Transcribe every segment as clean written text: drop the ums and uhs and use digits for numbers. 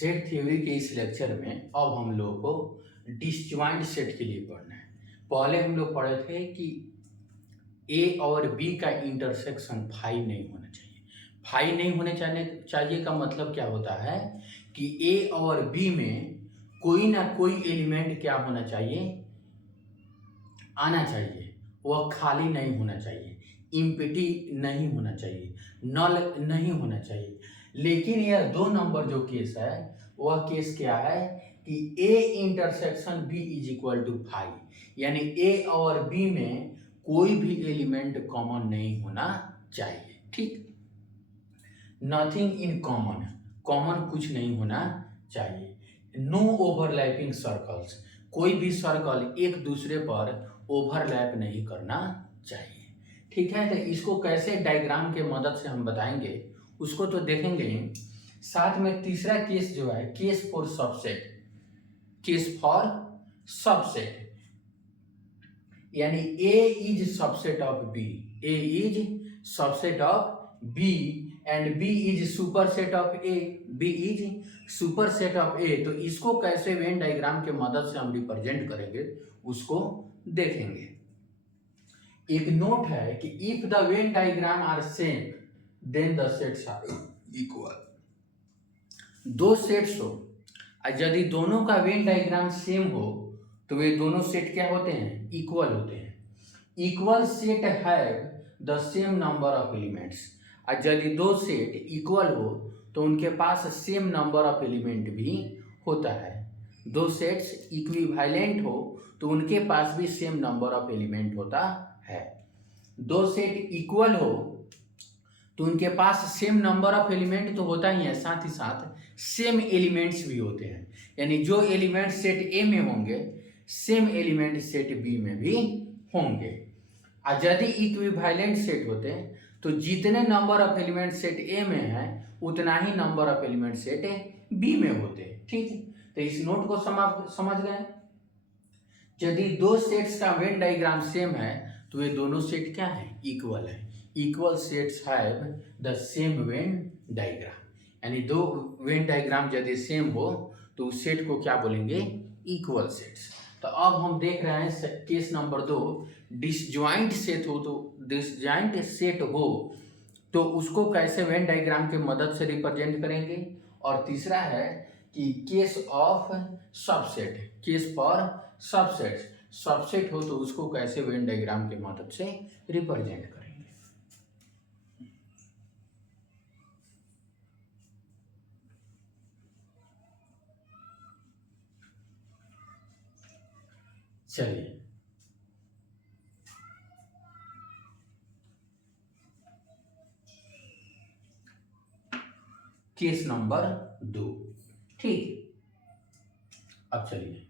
Set theory के इस lecture में अब हम लोग को डिसजॉइंट सेट के लिए पढ़ना है। पहले हम लोग पढ़े थे कि ए और बी का इंटरसेक्शन फाई नहीं होना चाहिए। फाई नहीं होने चाहिए का मतलब क्या होता है कि ए और बी में कोई ना कोई एलिमेंट क्या होना चाहिए, आना चाहिए। वह खाली नहीं होना चाहिए, इम्पिटी नहीं होना चाहिए, नल नहीं होना चाहिए। लेकिन यह 2 नंबर जो केस है वह केस क्या है कि A intersection B is equal to phi, यानी ए और बी में कोई भी एलिमेंट कॉमन नहीं होना चाहिए। ठीक, नथिंग इन कॉमन, कॉमन कुछ नहीं होना चाहिए। नो ओवरलैपिंग सर्कल्स, कोई भी सर्कल एक दूसरे पर ओवरलैप नहीं करना चाहिए। ठीक है, तो इसको कैसे डायग्राम के मदद से हम बताएंगे उसको तो देखेंगे। साथ में तीसरा केस जो है case for subset, case for subset, यानी A is subset of B, A is subset of B and B is superset of A, B is superset of A. तो इसको कैसे वेन डायग्राम के मदद से हम रिप्रेजेंट करेंगे उसको देखेंगे। एक नोट है कि if the Venn diagram are same then the sets are equal. दो सेट्स हो और यदि दोनों का वेन डायग्राम सेम हो तो वे दोनों सेट क्या होते हैं, इक्वल होते हैं। Equal set have the same number of elements, और यदि दो सेट इक्वल हो तो उनके पास सेम नंबर ऑफ एलिमेंट भी होता है। दो सेट्स इक्विवेलेंट हो तो उनके पास भी सेम नंबर ऑफ एलिमेंट होता है। दो सेट इक्वल हो तो उनके पास सेम नंबर ऑफ एलिमेंट तो होता ही है, साथ ही साथ सेम एलिमेंट्स भी होते हैं। यानी जो एलिमेंट सेट ए में होंगे सेम एलिमेंट सेट बी में भी होंगे। और यदि इक्विवेलेंट सेट होते हैं तो जितने number of element set A में है उतना ही number of element set B में होते हैं। ठीक है, तो इस नोट को समझ गए। यदि दो सेट्स का वेन डायग्राम सेम है तो ये दोनों सेट क्या है, इक्वल है। Equal sets have the same Venn diagram, यानी दो वेन डायग्राम यदि सेम हो तो उस सेट को क्या बोलेंगे, इक्वल सेट्स। तो अब हम देख रहे हैं केस नंबर 2, डिसजॉइंट सेट हो तो डिसजॉइंट सेट हो तो उसको कैसे वेन डायग्राम के मदद से रिप्रेजेंट करेंगे। और तीसरा है कि case of subset, case for subset, subset हो तो उसको कैसे वेन डायग्राम के मदद से रिप्रेजेंट करेंगे। चलिए, केस नंबर 2। ठीक, अब चलिए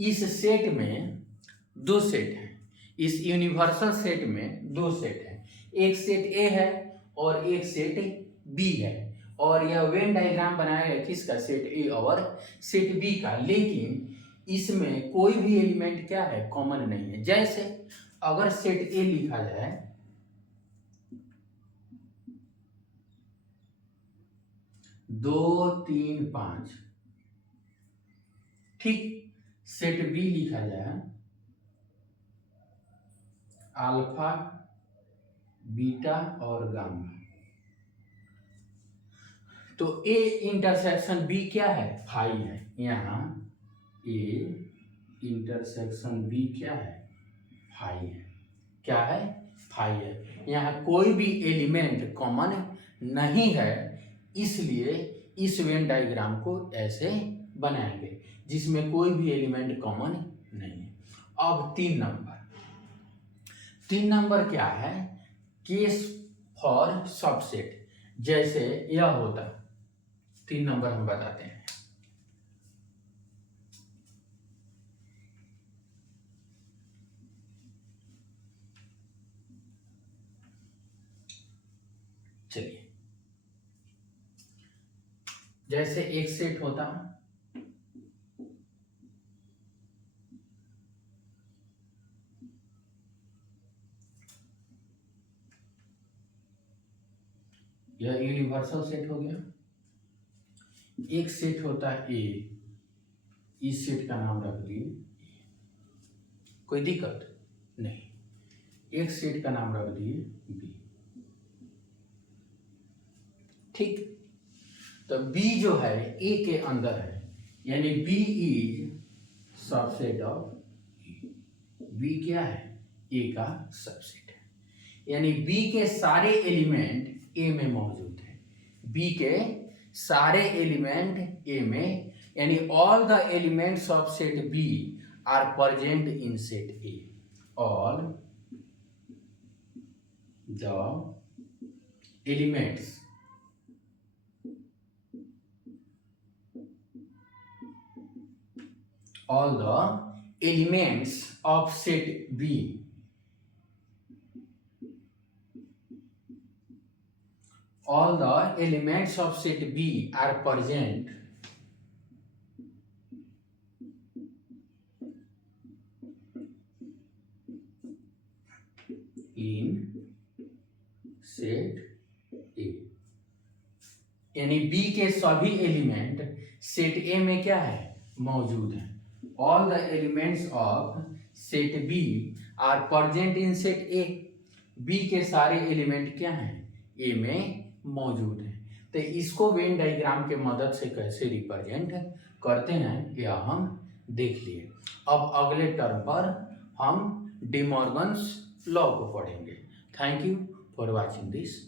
इस सेट में दो सेट हैं, इस यूनिवर्सल सेट में दो सेट हैं, एक सेट ए है और एक सेट बी है। और यह वेन डायग्राम बनाया है किसका, सेट ए और सेट बी का। लेकिन इसमें कोई भी एलिमेंट क्या है, कॉमन नहीं है। जैसे अगर सेट ए लिखा जाए 2 3 5, ठीक, सेट बी लिखा जाए अल्फा बीटा और गामा, तो ए इंटरसेक्शन बी क्या है, फाई है। यहाँ ए इंटरसेक्शन बी क्या है, फाई है। क्या है, फाई है। यहाँ कोई भी एलिमेंट कॉमन नहीं है, इसलिए इस वेन डायग्राम को ऐसे बनाएंगे जिसमें कोई भी एलिमेंट कॉमन नहीं है। अब 3 नंबर क्या है, केस फॉर सबसेट। जैसे यह होता, 3 नंबर हम बताते हैं। जैसे एक सेट होता है यह यूनिवर्सल सेट हो गया। एक सेट होता है ए, इस सेट का नाम रख दिए, कोई दिक्कत नहीं। एक सेट का नाम रख दिए बी, ठीक। तो बी जो है ए के अंदर है, यानी B is subset of A. B क्या है? ए का सबसेट है, यानी बी के सारे एलिमेंट ए में मौजूद है। बी के सारे एलिमेंट ए में, यानी all the elements of set B are present in set A. All the elements all the elements of set B all the elements of set B are present in set A, यानी B के सभी element set A में क्या है? मौजूद है। All the elements of set B are present in set A. B के सारे एलिमेंट क्या हैं? ए में मौजूद है। तो इसको वेन डायग्राम के मदद से कैसे रिप्रेजेंट करते हैं यह हम देख लिए। अब अगले टर्म पर हम डी मॉर्गन्स लॉ को पढ़ेंगे। Thank you for watching this.